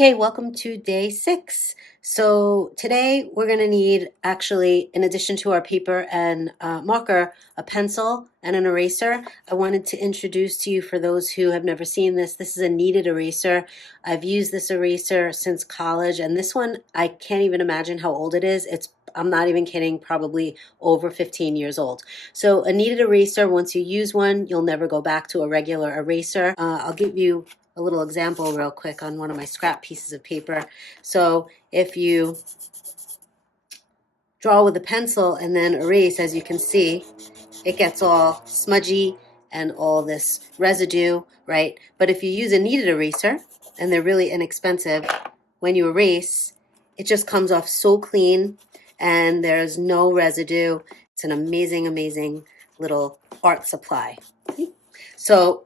Okay, welcome to day 6. So today we're going to need, actually, in addition to our paper and marker, a pencil and an eraser. I wanted to introduce to you, for those who have never seen this, this is a kneaded eraser. I've used this eraser since college, and this one, I can't even imagine how old it is. I'm not even kidding, probably over 15 years old. So a kneaded eraser, once you use one, you'll never go back to a regular eraser. I'll give you a little example real quick on one of my scrap pieces of paper. So if you draw with a pencil and then erase, as you can see, it gets all smudgy and all this residue, right? But if you use a kneaded eraser, and they're really inexpensive, when you erase, it just comes off so clean and there's no residue. It's an amazing, amazing little art supply. So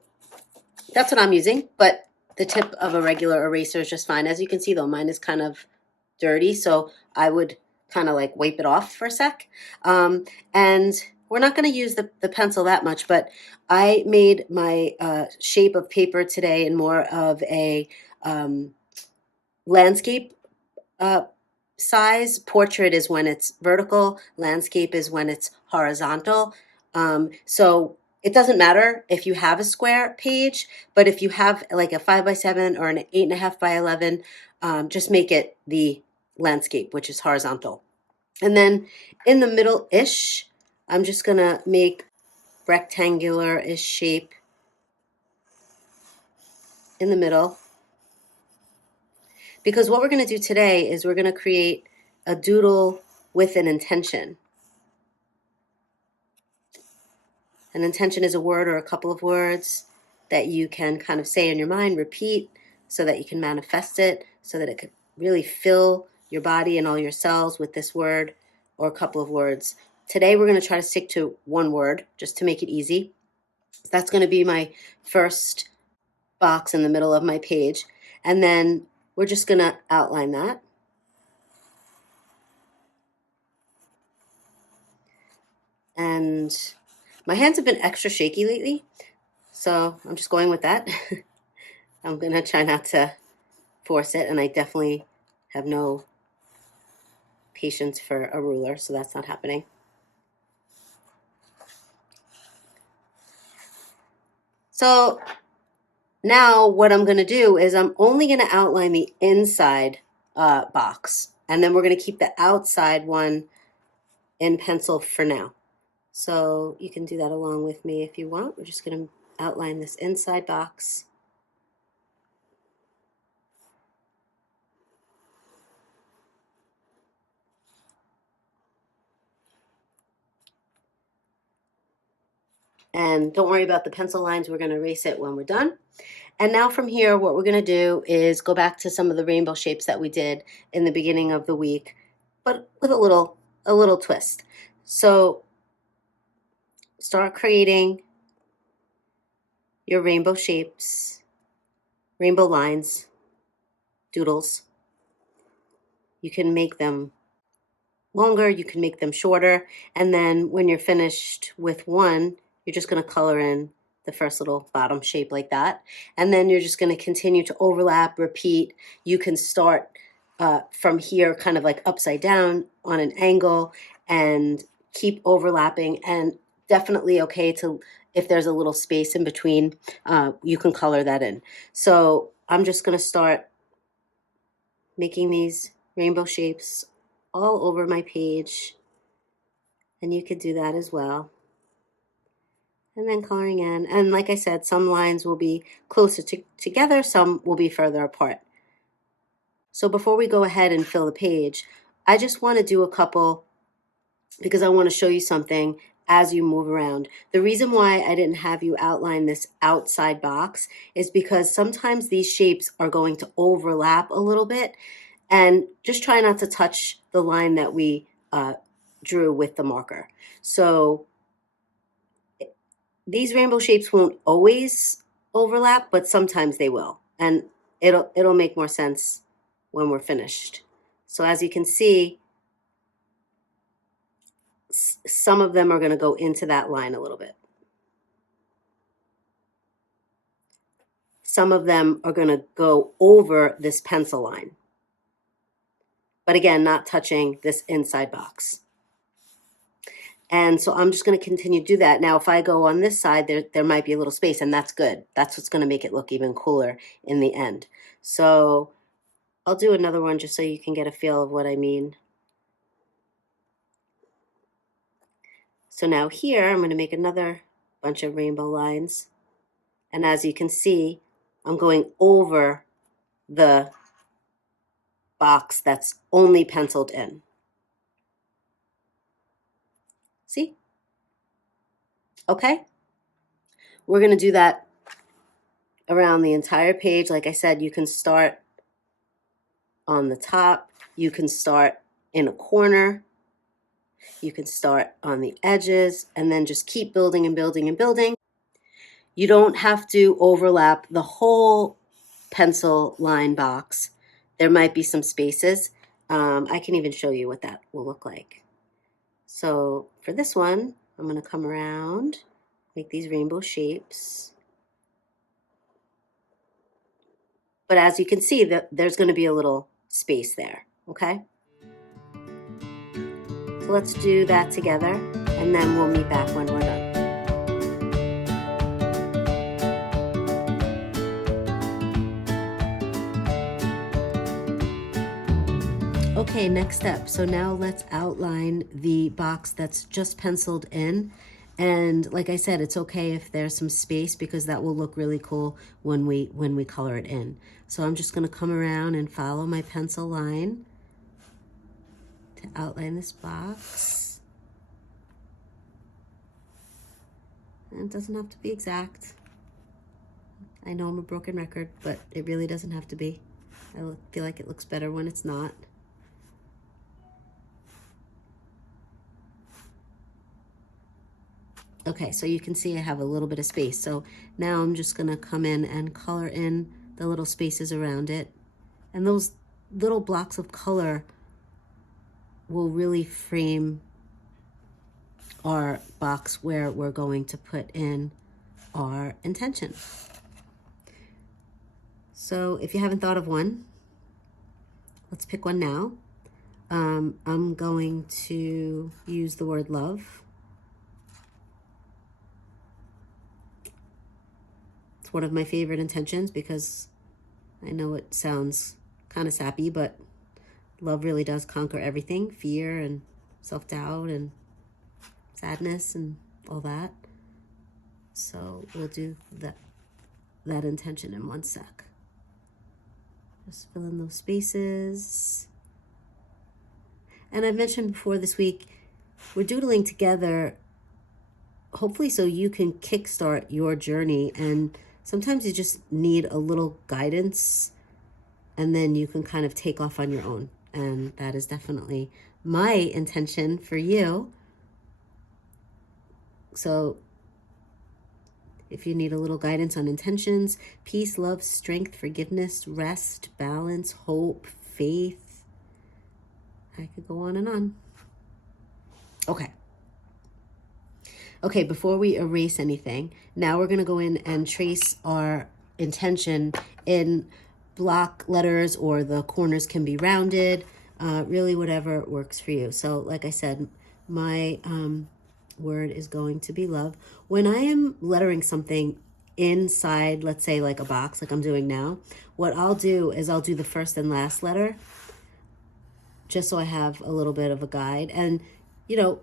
that's what I'm using, but the tip of a regular eraser is just fine. As you can see, though, mine is kind of dirty, so I would kind of like wipe it off for a sec. And we're not going to use the pencil that much, but I made my shape of paper today in more of a landscape size. Portrait is when it's vertical, landscape is when it's horizontal. So it doesn't matter if you have a square page, but if you have like a 5x7 or an 8.5 by 11, just make it the landscape, which is horizontal. And then in the middle-ish, I'm just gonna make rectangular-ish shape in the middle. Because what we're gonna do today is we're gonna create a doodle with an intention. An intention is a word or a couple of words that you can kind of say in your mind, repeat, so that you can manifest it, so that it could really fill your body and all your cells with this word or a couple of words. Today we're going to try to stick to one word just to make it easy. That's going to be my first box in the middle of my page. And then we're just going to outline that. And my hands have been extra shaky lately, so I'm just going with that. I'm going to try not to force it, and I definitely have no patience for a ruler, so that's not happening. So now what I'm going to do is I'm only going to outline the inside box, and then we're going to keep the outside one in pencil for now. So you can do that along with me if you want. We're just going to outline this inside box. And don't worry about the pencil lines. We're going to erase it when we're done. And now from here, what we're going to do is go back to some of the rainbow shapes that we did in the beginning of the week, but with a little twist. So start creating your rainbow shapes, rainbow lines, doodles. You can make them longer, you can make them shorter, and then when you're finished with one, you're just going to color in the first little bottom shape like that. And then you're just going to continue to overlap, repeat. You can start from here kind of like upside down on an angle and keep overlapping, and definitely okay to, if there's a little space in between, you can color that in. So I'm just going to start making these rainbow shapes all over my page, and you could do that as well. And then coloring in, and like I said, some lines will be closer together, some will be further apart. So before we go ahead and fill the page, I just want to do a couple, because I want to show you something as you move around. The reason why I didn't have you outline this outside box is because sometimes these shapes are going to overlap a little bit, and just try not to touch the line that we drew with the marker. So these rainbow shapes won't always overlap, but sometimes they will, and it'll make more sense when we're finished. So as you can see, some of them are going to go into that line a little bit. some of them are going to go over this pencil line. But again, not touching this inside box. And so I'm just going to continue to do that. Now, if I go on this side, there might be a little space, and that's good. That's what's going to make it look even cooler in the end. So I'll do another one just so you can get a feel of what I mean. So now here, I'm going to make another bunch of rainbow lines. And as you can see, I'm going over the box that's only penciled in. See? Okay? We're going to do that around the entire page. Like I said, you can start on the top. You can start in a corner. You can start on the edges and then just keep building and building and building. You don't have to overlap the whole pencil line box. There might be some spaces. I can even show you what that will look like. So for this one, I'm going to come around, make these rainbow shapes. But as you can see, there's going to be a little space there, okay? So let's do that together, and then we'll meet back when we're done. Okay, next step. So now let's outline the box that's just penciled in. And like I said, it's okay if there's some space because that will look really cool when we color it in. So I'm just going to come around and follow my pencil line to outline this box. And it doesn't have to be exact. I know I'm a broken record, but it really doesn't have to be. I feel like it looks better when it's not. Okay, so you can see I have a little bit of space. So now I'm just gonna come in and color in the little spaces around it. And those little blocks of color will really frame our box where we're going to put in our intention. So if you haven't thought of one, let's pick one now. I'm going to use the word love. It's one of my favorite intentions because I know it sounds kind of sappy, but love really does conquer everything, fear and self-doubt and sadness and all that. So we'll do that intention in one sec. Just fill in those spaces. And I've mentioned before this week, we're doodling together, hopefully so you can kickstart your journey. And sometimes you just need a little guidance and then you can kind of take off on your own. And that is definitely my intention for you. So if you need a little guidance on intentions, peace, love, strength, forgiveness, rest, balance, hope, faith, I could go on and on. Okay, before we erase anything, now we're gonna go in and trace our intention in block letters, or the corners can be rounded, really whatever works for you. So like I said, my word is going to be love. When I am lettering something inside, let's say like a box, like I'm doing now, what I'll do is I'll do the first and last letter, just so I have a little bit of a guide. And, you know,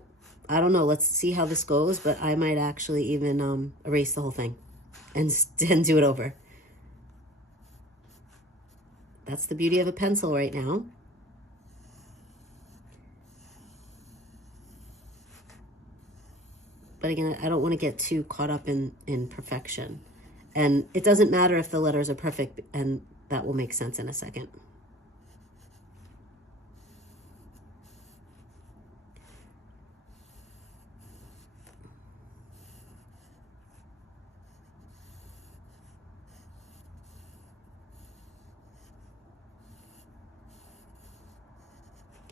I don't know, let's see how this goes, but I might actually even erase the whole thing and do it over. That's the beauty of a pencil right now. But again, I don't want to get too caught up in perfection. And it doesn't matter if the letters are perfect, and that will make sense in a second.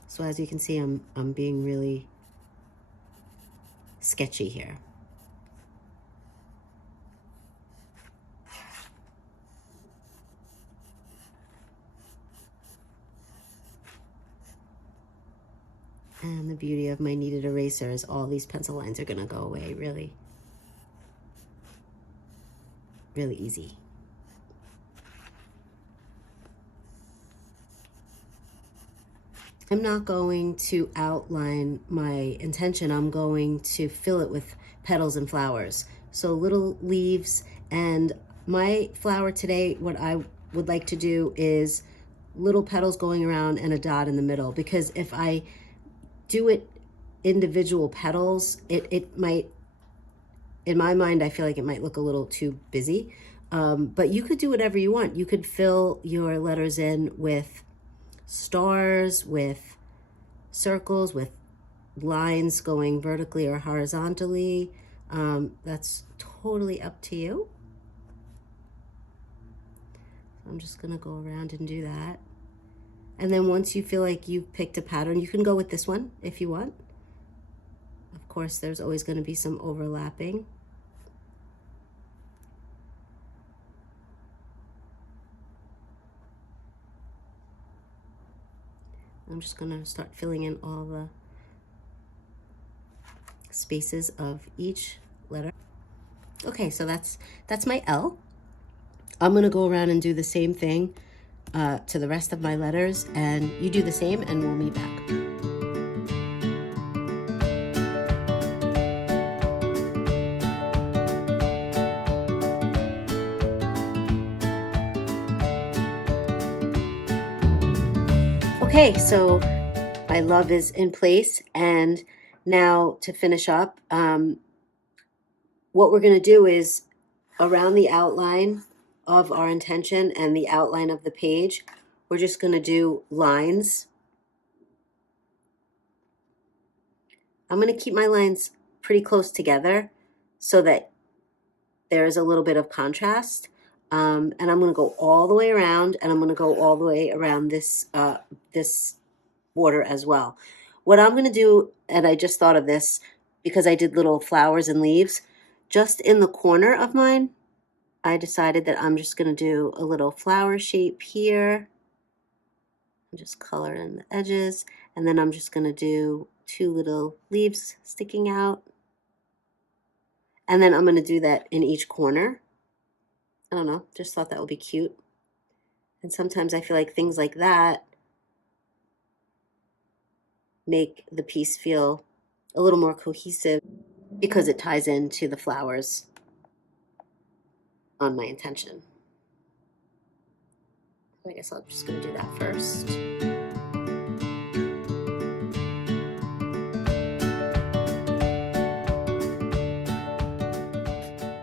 So as you can see, I'm being really sketchy here. And the beauty of my kneaded eraser is all these pencil lines are gonna go away really, really easy. I'm not going to outline my intention. I'm going to fill it with petals and flowers. So little leaves, and my flower today, what I would like to do is little petals going around and a dot in the middle, because if I do it individual petals, it might, in my mind, I feel like it might look a little too busy. But you could do whatever you want. You could fill your letters in with stars, with circles, with lines going vertically or horizontally. That's totally up to you. I'm just gonna go around and do that. And then once you feel like you've picked a pattern, you can go with this one if you want. Of course, there's always gonna be some overlapping. I'm just gonna start filling in all the spaces of each letter. Okay, so that's my L. I'm gonna go around and do the same thing to the rest of my letters, and you do the same and we'll meet back. Okay, so my love is in place, and now to finish up, what we're gonna do is around the outline of our intention and the outline of the page, we're just gonna do lines. I'm gonna keep my lines pretty close together so that there is a little bit of contrast. And I'm gonna go all the way around, and I'm gonna go all the way around this, this border as well. What I'm gonna do, and I just thought of this because I did little flowers and leaves, just in the corner of mine, I decided that I'm just gonna do a little flower shape here. Just color in the edges, and then I'm just gonna do 2 little leaves sticking out. And then I'm gonna do that in each corner. I don't know, just thought that would be cute. And sometimes I feel like things like that make the piece feel a little more cohesive because it ties into the flowers on my intention. I guess I'm just gonna do that first.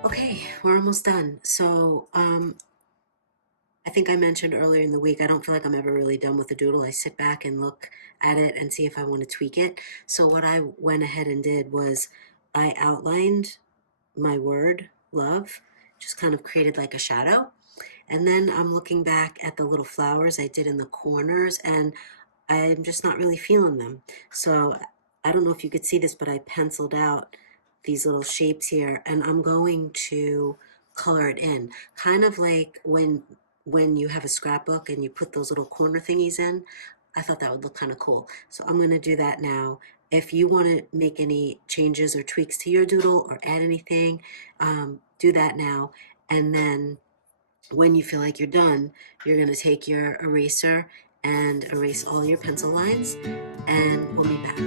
Okay, we're almost done. So I think I mentioned earlier in the week, I don't feel like I'm ever really done with the doodle. I sit back and look at it and see if I want to tweak it. So what I went ahead and did was I outlined my word, love, just kind of created like a shadow. And then I'm looking back at the little flowers I did in the corners, and I'm just not really feeling them. So I don't know if you could see this, but I penciled out these little shapes here, and I'm going to color it in, kind of like when you have a scrapbook and you put those little corner thingies in. I thought that would look kind of cool. So I'm going to do that now. If you want to make any changes or tweaks to your doodle or add anything, do that now. And then when you feel like you're done, you're going to take your eraser and erase all your pencil lines, and we'll be back.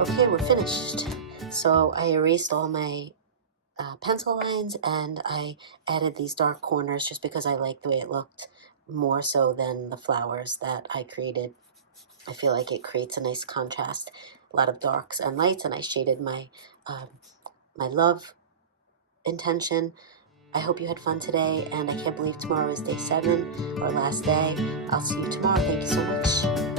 Okay, we're finished. So I erased all my pencil lines, and I added these dark corners just because I like the way it looked more so than the flowers that I created. I feel like it creates a nice contrast, a lot of darks and lights, and I shaded my my love intention. I hope you had fun today, and I can't believe tomorrow is day 7, our last day. I'll see you tomorrow. Thank you so much.